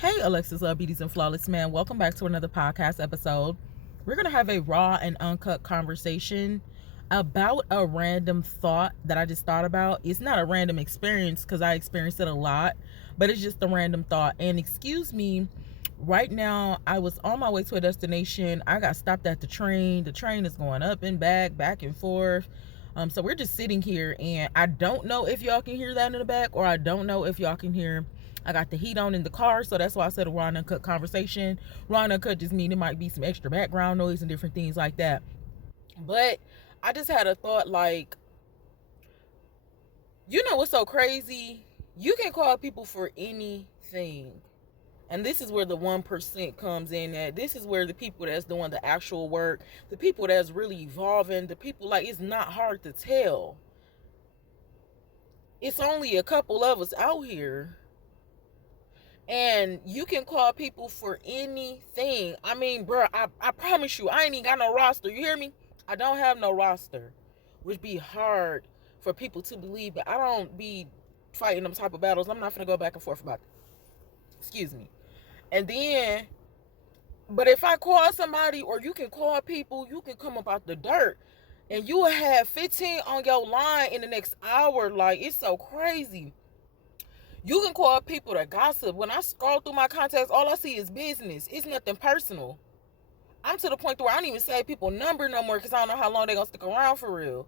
Hey, Alexis Love Beauties and Flawless Man. Welcome back to another podcast episode. We're going to have a raw and uncut conversation about a random thought that I just thought about. It's not a random experience because I experienced it a lot, but it's just a random thought. And excuse me, right now I was on my way to a destination. I got stopped at the train. The train is going up and back and forth. So we're just sitting here, and I don't know if y'all can hear that in the back, or I don't know if y'all can hear. I got the heat on in the car, so that's why I said a raw and uncut conversation. Raw and uncut just mean it might be some extra background noise and different things like that. But I just had a thought, like, you know what's so crazy? You can call people for anything. And this is where the 1% comes in at. This is where the people that's doing the actual work, the people that's really evolving, the people, like, it's not hard to tell. It's only a couple of us out here. And you can call people for anything. I mean, bro, I promise you, I ain't even got no roster. You hear me? I don't have no roster, which be hard for people to believe, but I don't be fighting them type of battles. I'm not gonna go back and forth about it. Excuse me. And then, but if I call somebody, or you can call people, you can come up out the dirt, and you will have 15 on your line in the next hour. Like, it's so crazy. You can call people to gossip. When I scroll through my contacts, all I see is business. It's nothing personal. I'm to the point where I don't even say people number no more because I don't know how long they're gonna stick around for real.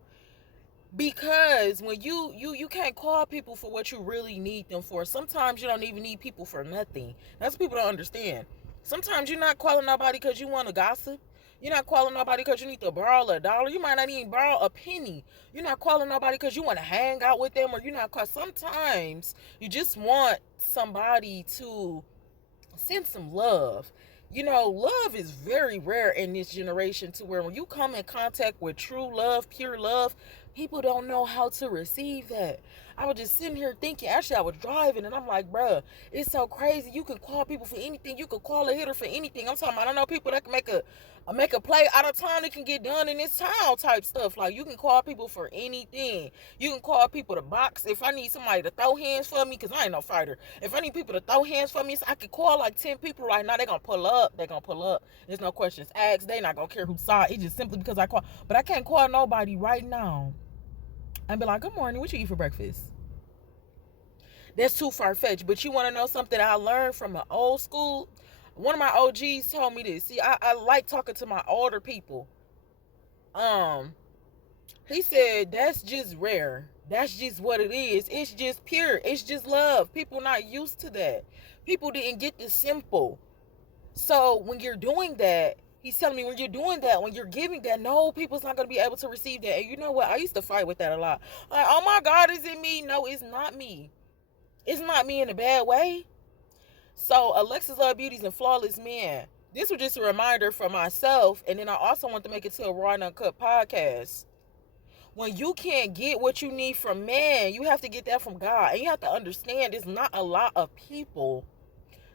Because when you can't call people for what you really need them for. Sometimes you don't even need people for nothing. That's what people don't understand. Sometimes you're not calling nobody because you want to gossip. You're not calling nobody because you need to borrow $1. You might not even borrow a penny. You're not calling nobody because you want to hang out with them, or you're not calling. Sometimes you just want somebody to send some love. You know, love is very rare in this generation, to where when you come in contact with true love, pure love, people don't know how to receive that. I was just sitting here thinking, actually I was driving, and I'm like, bruh, it's so crazy. You can call people for anything. You can call a hitter for anything. I'm talking about, I know people that can make a play out of time that can get done in this town type stuff. Like, you can call people for anything. You can call people to box. If I need somebody to throw hands for me, because I ain't no fighter. If I need people to throw hands for me, so I could call like 10 people right now. They're going to pull up. They're going to pull up. There's no questions asked. They not going to care who saw it. It's just simply because I call. But I can't call nobody right now and be like, good morning, what you eat for breakfast? That's too far-fetched. But you want to know something I learned from an old school? One of my OGs told me this. See, I like talking to my older people. He said, that's just rare. That's just what it is. It's just pure. It's just love. People not used to that. People didn't get this simple. So when you're doing that, he's telling me, when you're doing that, when you're giving that, no, people's not going to be able to receive that. And you know what? I used to fight with that a lot. Like, oh my God, is it me? No, it's not me. It's not me in a bad way. So, Alexis Love Beauties and Flawless Men, this was just a reminder for myself. And then I also want to make it to a raw and uncut podcast. When you can't get what you need from man, you have to get that from God. And you have to understand, there's not a lot of people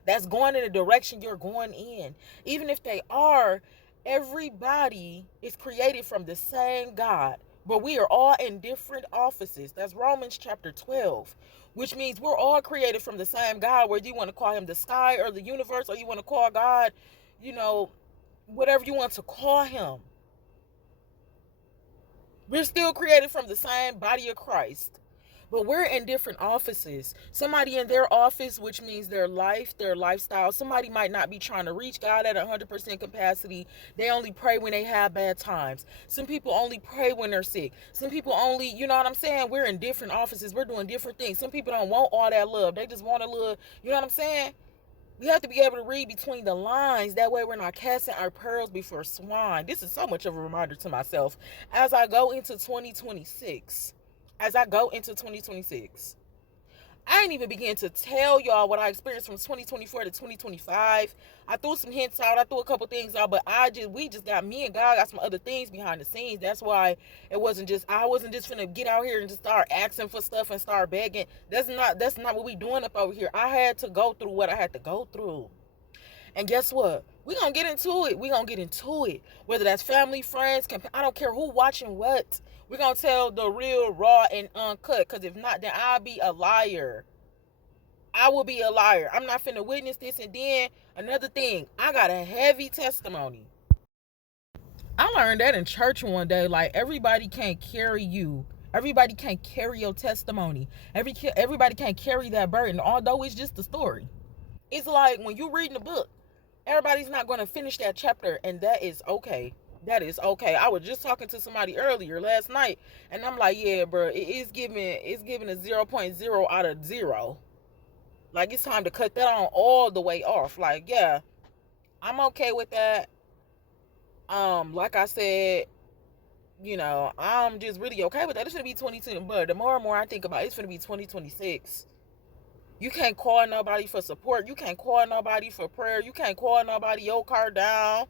that's going in the direction you're going in. Even if they are, everybody is created from the same God. But we are all in different offices. That's Romans chapter 12. Which means we're all created from the same God. Whether you want to call him the sky or the universe, or you want to call God, you know, whatever you want to call him. We're still created from the same body of Christ. But we're in different offices. Somebody in their office, which means their life, their lifestyle. Somebody might not be trying to reach God at 100% capacity. They only pray when they have bad times. Some people only pray when they're sick. Some people only, you know what I'm saying? We're in different offices. We're doing different things. Some people don't want all that love. They just want a little, you know what I'm saying? We have to be able to read between the lines. That way we're not casting our pearls before swine. This is so much of a reminder to myself as I go into 2026. I ain't even begin to tell y'all what I experienced from 2024 to 2025. I threw some hints out. I threw a couple things out, but me and God got some other things behind the scenes. That's why I wasn't just finna get out here and just start asking for stuff and start begging. That's not what we doing up over here. I had to go through what I had to go through. And guess what? We're going to get into it. Whether that's family, friends, I don't care who watching what. We're going to tell the real, raw, and uncut. Because if not, then I'll be a liar. I will be a liar. I'm not finna witness this. And then another thing, I got a heavy testimony. I learned that in church one day. Like, everybody can't carry you. Everybody can't carry your testimony. Everybody can't carry that burden, although it's just a story. It's like when you're reading a book, everybody's not going to finish that chapter, and that is okay. That is okay. I was just talking to somebody earlier last night, and I'm like, yeah, bro, it's giving a 0.0 out of 0. Like, it's time to cut that on all the way off. Like, yeah, I'm okay with that. Like I said, I'm just really okay with that. It should be 2020, but the more and more I think about it, it's gonna be 2026. You can't call nobody for support. You can't call nobody for prayer. You can't call nobody your car down.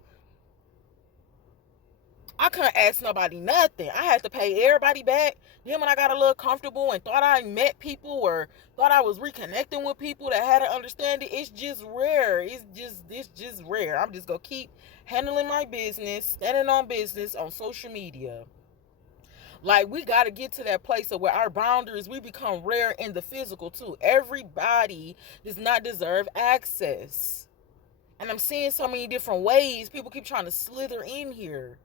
I couldn't ask nobody nothing. I had to pay everybody back. Then when I got a little comfortable and thought I met people or thought I was reconnecting with people that had to understand it, it's just rare. It's just rare. I'm just gonna keep handling my business, standing on business on social media. Like, we got to get to that place of where our boundaries, we become rare in the physical too. Everybody does not deserve access. And I'm seeing so many different ways people keep trying to slither in here.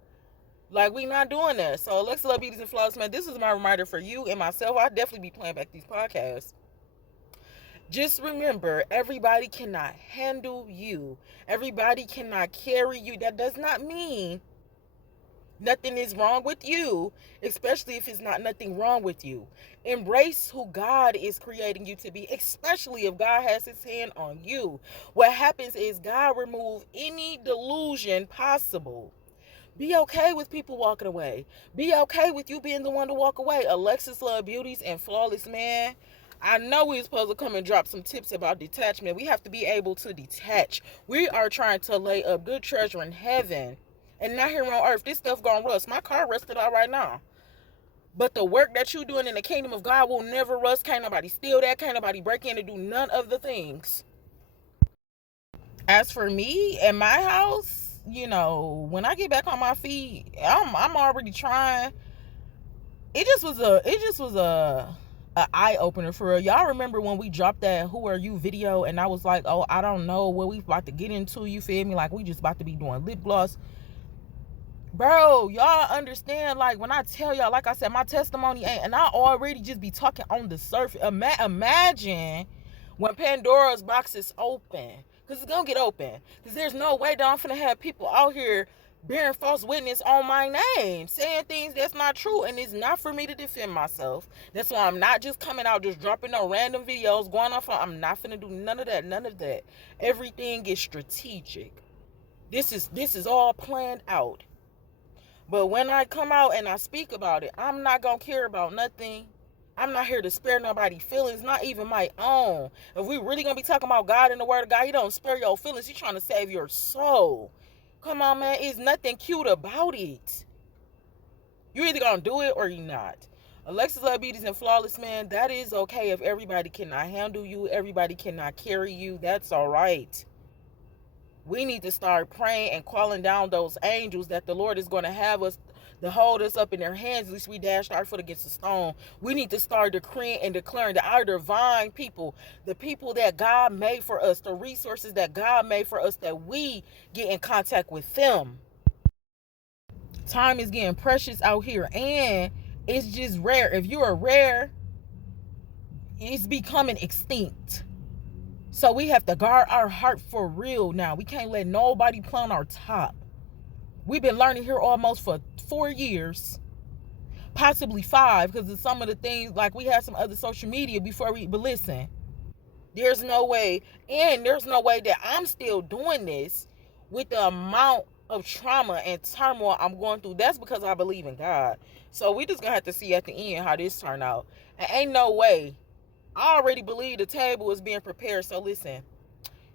Like, we not doing that. So, Alexa Love Beauties and Flawless, man, this is my reminder for you and myself. I'll definitely be playing back these podcasts. Just remember, everybody cannot handle you. Everybody cannot carry you. That does not mean nothing is wrong with you, especially if it's not nothing wrong with you. Embrace who God is creating you to be, especially if God has his hand on you. What happens is God removes any delusion possible. Be okay with people walking away. Be okay with you being the one to walk away. Alexis Love Beauties and Flawless, man. I know we're supposed to come and drop some tips about detachment. We have to be able to detach. We are trying to lay up good treasure in heaven and not here on earth. This stuff gonna rust. My car rusted out right now. But the work that you're doing in the kingdom of God will never rust. Can't nobody steal that. Can't nobody break in and do none of the things. As for me and my house, when I get back on my feet, I'm already trying. It just was a eye opener for real. Y'all remember when we dropped that "Who Are You" video, and I was like, oh, I don't know what we about to get into. You feel me? Like, we just about to be doing lip gloss. Bro, y'all understand, like, when I tell y'all, like I said, my testimony ain't, and I already just be talking on the surface. Imagine when Pandora's box is open, because it's gonna get open, because there's no way that I'm finna have people out here bearing false witness on my name, saying things that's not true, and it's not for me to defend myself. That's why I'm not just coming out just dropping no random videos going off. I'm not finna do none of that. Everything is strategic. This is all planned out. But when I come out and I speak about it, I'm not going to care about nothing. I'm not here to spare nobody's feelings, not even my own. If we really going to be talking about God and the word of God, you don't spare your feelings. You're trying to save your soul. Come on, man. It's nothing cute about it. You're either going to do it or you're not. Alexis Love Beauties and Flawless, man, that is okay if everybody cannot handle you. Everybody cannot carry you. That's all right. We need to start praying and calling down those angels that the Lord is going to have us to hold us up in their hands, at least we dashed our foot against a stone. We need to start decreeing and declaring that our divine people, the people that God made for us, the resources that God made for us, that we get in contact with them. Time is getting precious out here, and it's just rare. If you are rare, it's becoming extinct. So we have to guard our heart for real now. We can't let nobody play on our top. We've been learning here almost for 4 years, possibly 5, because of some of the things, like we had some other social media before but listen, there's no way, and there's no way that I'm still doing this with the amount of trauma and turmoil I'm going through. That's because I believe in God. So we just gonna have to see at the end how this turn out. And ain't no way. I already believe the table is being prepared. So listen,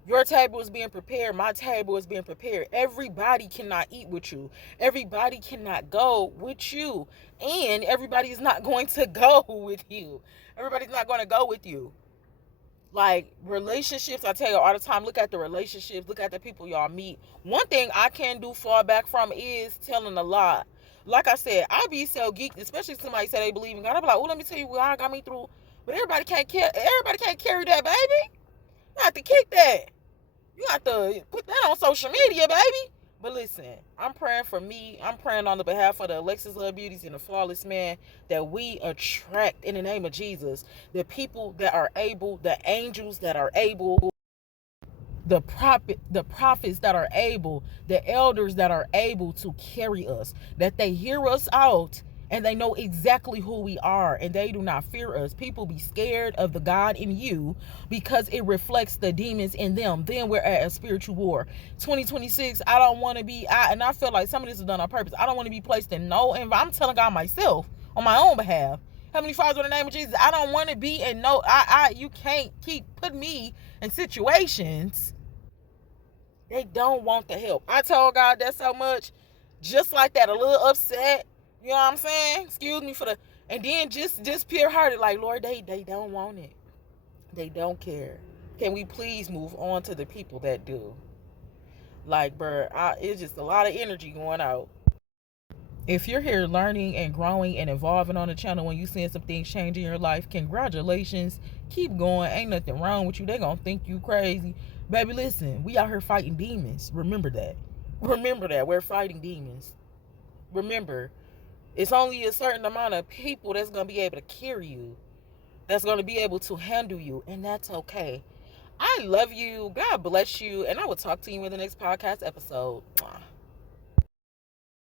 your table is being prepared. My table is being prepared. Everybody cannot eat with you. Everybody cannot go with you. And everybody is not going to go with you. Everybody's not going to go with you. Like, relationships, I tell you all the time, look at the relationships. Look at the people y'all meet. One thing I can do fall back from is telling a lie. Like I said, I be so geeked, especially if somebody say they believe in God. I be like, oh, let me tell you what God got me through. But everybody can't carry that, baby. You have to kick that. You have to put that on social media, baby. But listen, I'm praying for me. I'm praying on the behalf of the Alexis Love Beauties and the Flawless Man that we attract in the name of Jesus the people that are able, the angels that are able, the prophets that are able, the elders that are able to carry us, that they hear us out and they know exactly who we are and they do not fear us. People be scared of the God in you because it reflects the demons in them. Then we're at a spiritual war. 2026, I don't want to be, and I feel like some of this is done on purpose. I don't want to be placed in no environment. I'm telling God myself on my own behalf. Heavenly Father, in the name of Jesus, I don't want to be in no, you can't keep putting me in situations they don't want the help. I told God that so much, just like that, a little upset. You know what I'm saying? Excuse me for the, and then just pure hearted, like Lord, they don't want it. They don't care. Can we please move on to the people that do? Like, bro, it's just a lot of energy going out. If you're here learning and growing and evolving on the channel when you seeing some things change in your life, congratulations. Keep going. Ain't nothing wrong with you. They gonna think you crazy. Baby, listen, we out here fighting demons. Remember that. Remember that. We're fighting demons. Remember, it's only a certain amount of people that's gonna be able to carry you, that's gonna be able to handle you, and that's okay. I love you. God bless you. And I will talk to you in the next podcast episode. Mwah.